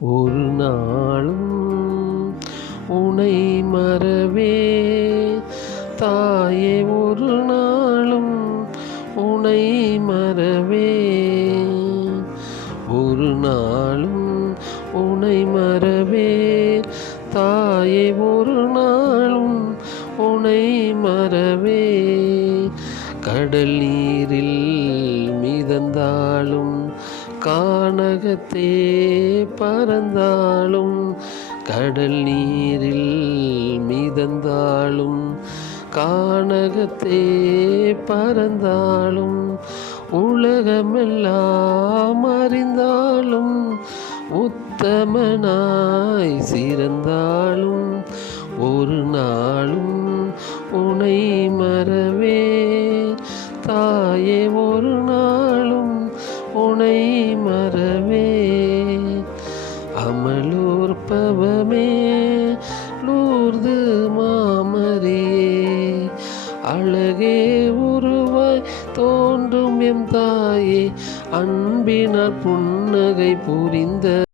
ஒரு நாளும் உனை மறவே தாயே, ஒரு நாளும் உனை மறவே, ஒரு நாளும் உனை மறவே தாயே, ஒரு நாளும் உனை மறவே. கடல் நீரில் மிதந்தாலும் கானகத்தே பறந்தாலும், கடல் நீரில் மிதந்தாலும் கானகத்தே பறந்தாலும், உலகமெல்லாம் அறிந்தாலும் உத்தமனாய் சிறந்தாலும், ஒரு நாளும் உனை மறவே தாயே, ஒரு நாளும் உனை மறவே. அமலூர் பவமே லூர்து மாமரியே, அழகே உருவாய் தோன்றும் எம் தாயே, அன்பினால் புன்னகை புரிந்த